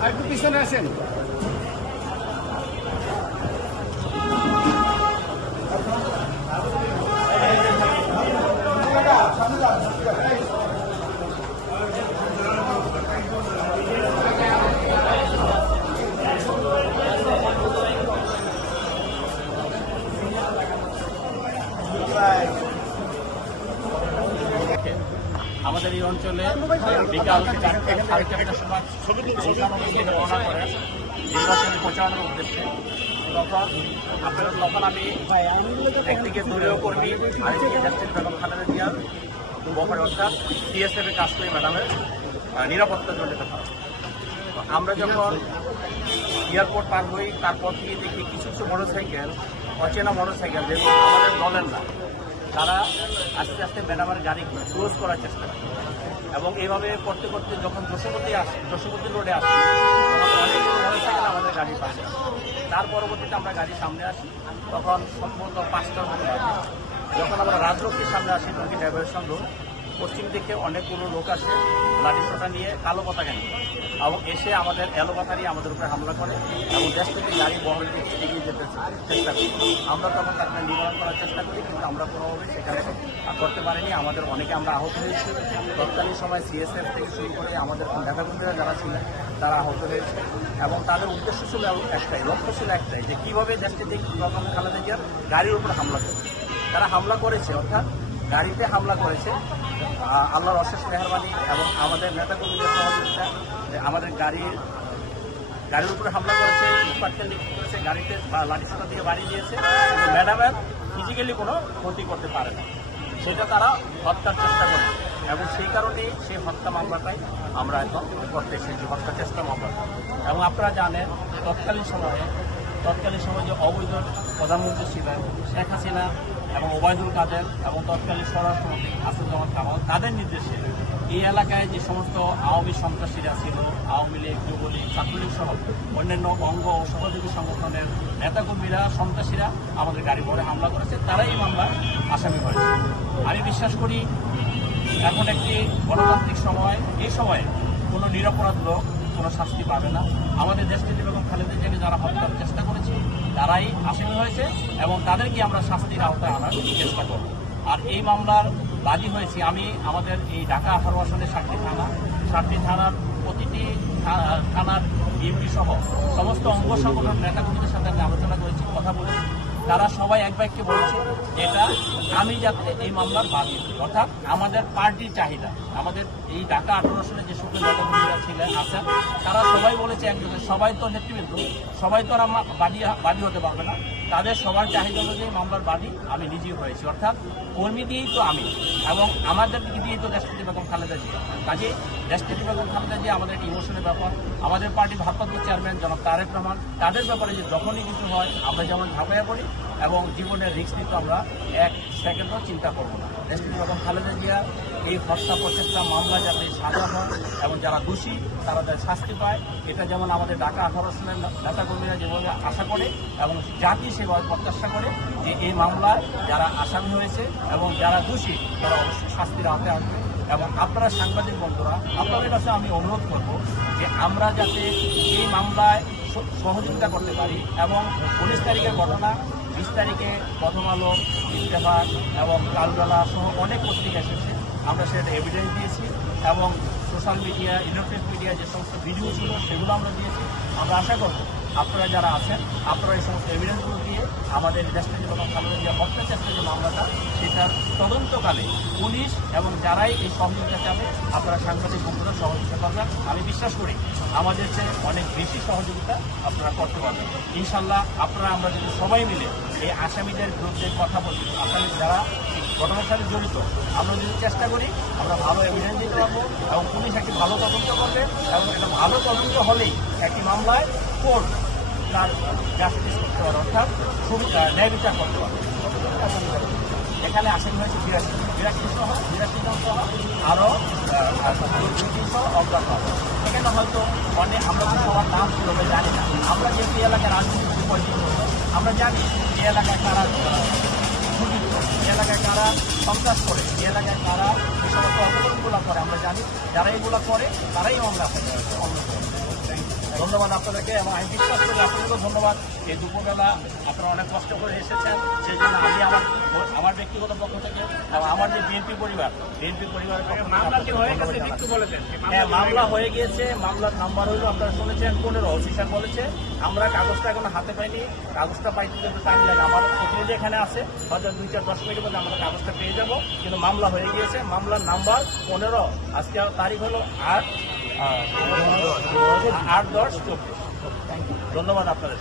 আর একটু পিছনে আসেন। আমাদের এই অঞ্চলে বিকাল 4:30টার সময় রওনা করে নির্বাচনী প্রচারণার উদ্দেশ্যে। তখন আমি একদিকে দলীয় কর্মী, আরেকদিকে জাস্টিস বেগম খালেদা জিয়ার বহরে অর্থাৎ সিএসএফে কাজ করি ম্যাডামের নিরাপত্তা জড়িত হয়। আমরা যখন এয়ারপোর্ট পার হই তারপর থেকে দেখি কিছু কিছু মোটরসাইকেল, অচেনা মোটরসাইকেল যেগুলো আমাদের দলের না, তারা আস্তে আস্তে ম্যাডামের গাড়ি ক্লোজ করার চেষ্টা করে এবং এইভাবে করতে করতে যখন যশোবতী রোডে আসে তখন অনেকগুলো মোটরসাইকেল আমাদের গাড়ির পাশে আসে। তার পরবর্তীতে আমরা গাড়ির সামনে আসি, তখন সম্ভবত 5টার মতো বাজে। যখন আমরা রাজলক্ষ্মীর সামনে আসি টঙ্গী ডাইভারশন রোড, পশ্চিম দিকে অনেকগুলো লোক আসে লাঠিসোঁটা নিয়ে, কালো পতাকা নিয়ে, এবং এসে আমাদের এলোপাথারি আমাদের উপরে হামলা করে এবং দেশ থেকে গাড়ি বহর দিকে এগিয়ে যেতে চেষ্টা করি। আমরা তখন তাকে নিবারণ করার চেষ্টা করি, কিন্তু আমরা কোনোভাবে সেখানে করতে পারিনি। আমাদের অনেকে আমরা আহত হয়েছি। তৎকালীন সময় সিএসএফ থেকে শুরু করে আমাদের নেতাকর্মীরা যারা ছিলেন তারা আহত হয়েছে এবং তাদের উদ্দেশ্য ছিল একটাই, লক্ষ্য ছিল একটাই, যে কীভাবে দেশটিতে বেগম খালেদা জিয়ার গাড়ির উপরে হামলা করে। তারা হামলা করেছে, অর্থাৎ গাড়িতে হামলা করেছে। আল্লাহর অশেষ মেহরবানি এবং আমাদের নেতাকর্মীদের সহযোগিতা, আমাদের গাড়ির উপরে হামলা করেছে, ইটপাটকেল করেছে, গাড়িতে লাঠিসোঁটা দিয়ে বাড়ি দিয়েছে, কিন্তু ম্যাডামের ফিজিক্যালি কোনো ক্ষতি করতে পারে না। সেটা তারা হত্যার চেষ্টা করে এবং সেই কারণেই সেই হত্যা মামলাটাই আমরা এখন করতে এসেছি, হত্যা চেষ্টা মামলা। এবং আপনারা জানেন তৎকালীন সময়ে যে অবৈধ প্রধানমন্ত্রী ছিলেন শেখ হাসিনা এবং ওবায়দুল কাদের এবং তৎকালীন স্বরাষ্ট্রমন্ত্রী আসাদুজ্জামান কামাল, তাদের নির্দেশে এই এলাকায় যে সমস্ত আওয়ামী সন্ত্রাসীরা ছিল, আওয়ামী লীগ, যুবলীগ, ছাত্রলীগ সহ অন্যান্য অঙ্গ ও সহযোগী সংগঠনের নেতাকর্মীরা, সন্ত্রাসীরা আমাদের গাড়ি ভরে হামলা করেছে, তারাই এই মামলার আসামি হয়েছে। আমি বিশ্বাস করি এখন একটি গণতান্ত্রিক সময়, এই সময়ে কোনো নিরপরাধ লোক কোনো শাস্তি পাবে না। আমাদের দেশটিতে বেগম খালেদা জিয়াকে যারা হত্যার চেষ্টা করেছে তারাই আসামি হয়েছে এবং তাদেরকে আমরা শাস্তির আওতায় আনার চেষ্টা করব। আর এই মামলার বাদী হয়েছি আমি। আমাদের এই ঢাকা 18 আসনের 7টি থানার প্রতিটি থানার ডিএমপি সহ সমস্ত অঙ্গ সংগঠন নেতাকর্মীদের সাথে আমি আলোচনা করেছি, কথা বলেছি। তারা সবাই এক বাক্যে বলেছে এটা আমি যাতে এই মামলার বাদী, অর্থাৎ আমাদের পার্টির চাহিদা, আমাদের এই ঢাকা 18 আসনে যে সকল নেতাকর্মীরা আছেন তারা সবাই বলেছে একজনের, সবাই তো নেতৃবৃন্দ, সবাই তো আর বাদী হতে পারবে না, তাদের সবার চাহিদা অনুযায়ী মামলার বাদী আমি নিজেই হয়েছি। অর্থাৎ কর্মী দিয়েই তো আমি এবং আমাদের দিয়েই তো দেশপতি বেগম খালেদা জিয়া। কাজে দেশপতি বেগম খালেদা জিয়া আমাদের একটি ইমোশনের ব্যাপার। আমাদের পার্টির ভারপ্রাপ্ত চেয়ারম্যান জনাব তারেক রহমান, তাদের ব্যাপারে যে যখনই কিছু হয় আমরা যেমন ঝাঁপাইয়া পড়ি এবং জীবনের রিস্ক নিতে আমরা এক সেকেন্ডও চিন্তা করব না। দেশপতি বেগম খালেদা জিয়া এই হত্যা প্রচেষ্টা মামলা যাতে সাজা হয় এবং যারা দোষী তারা তাদের শাস্তি পায়, এটা যেমন আমাদের ঢাকা 18 আসনের নেতাকর্মীরা যেভাবে আশা করে এবং জাতি সেভাবে প্রত্যাশা করে যে এই মামলায় যারা আসামি হয়েছে এবং যারা দোষী তারা অবশ্যই শাস্তির আওতায় আসবে। এবং আপনারা সাংবাদিক বন্ধুরা, আপনাদের কাছে আমি অনুরোধ করব যে আমরা যাতে এই মামলায় সহযোগিতা করতে পারি এবং 19 তারিখের ঘটনা 20 তারিখে প্রথম আলো, ইত্তেফাক এবং কালবেলা সহ অনেক পত্রিকা এসেছে, আমরা সেটা এভিডেন্স দিয়েছি এবং সোশ্যাল মিডিয়া, ইলেকট্রনিক মিডিয়া যে সমস্ত ভিডিও ছিল সেগুলো আমরা দিয়েছি। আমরা আশা করব আপনারা যারা আছেন আপনারা এই সমস্ত এভিডেন্সগুলো দিয়ে আমাদের দেশটাকে বেগম খালেদা জিয়া হত্যা চেষ্টার যে মামলাটা সেটার তদন্তকালে পুলিশ এবং যারাই এই সহযোগিতা চাবে আপনারা সাংবাদিক বন্ধুরা সহযোগিতা করবেন। আমি বিশ্বাস করি আমাদের চেয়ে অনেক বেশি সহযোগিতা আপনারা করতে পারবেন ইনশাল্লাহ। আপনারা আমরা যদি সবাই মিলে এই আসামিদের বিরুদ্ধে কথা বলি, আসামি যারা ঘটনার সাথে জড়িত, আমরা যদি চেষ্টা করি আমরা ভালো এভিডেন্স দিতে পারবো এবং পুলিশ একটি ভালো তদন্ত করবে এবং এটা ভালো তদন্ত হলেই একটি মামলায় কোর্ট তার জাস্টিস করতে পারে, অর্থাৎ ন্যায় বিচার করতে পারবে। এখানে আসামি হয়েছে 82 জন সহ আরও 200 অজ্ঞাত হবে। এখানে হয়তো অনেক আমরা তো সবার নাম ছিল জানি না। আমরা যেহেতু এই এলাকায় রাজনীতি পরিচিত, আমরা জানি এই এলাকায় কারা দুর্নীতি, এই এলাকায় কারা সন্ত্রাস করে, এই এলাকায় কারা এই সমস্ত অপরাধগুলো করে আমরা জানি। যারা এগুলো করে তারাই মামলা ধন্যবাদ আপনাদেরকে, এবং আমি বিশ্বাস করি আপনাদেরকেও ধন্যবাদ। এই দুপুরবেলা আপনারা অনেক কষ্ট করে এসেছেন, সেই জন্য আমি আমার ব্যক্তিগত পক্ষ থেকে এবং আমার যে বিএনপি পরিবারের পক্ষ থেকে হ্যাঁ, মামলা হয়ে গিয়েছে। মামলার নাম্বার হইলো আপনারা শুনেছেন 15। ওসি সাহেব বলেছে আমরা কাগজটা এখনো হাতে পাইনি, কাগজটা পাইতে কিন্তু টাইম লাগে। আমার প্রতিনিধি এখানে আছে, হয়তো 2-10 মিনিটের মধ্যে আমরা কাগজটা পেয়ে যাব, কিন্তু মামলা হয়ে গিয়েছে। মামলার নাম্বার 15। আজকে তারিখ হলো 8/10/24। ধন্যবাদ আপনাদের।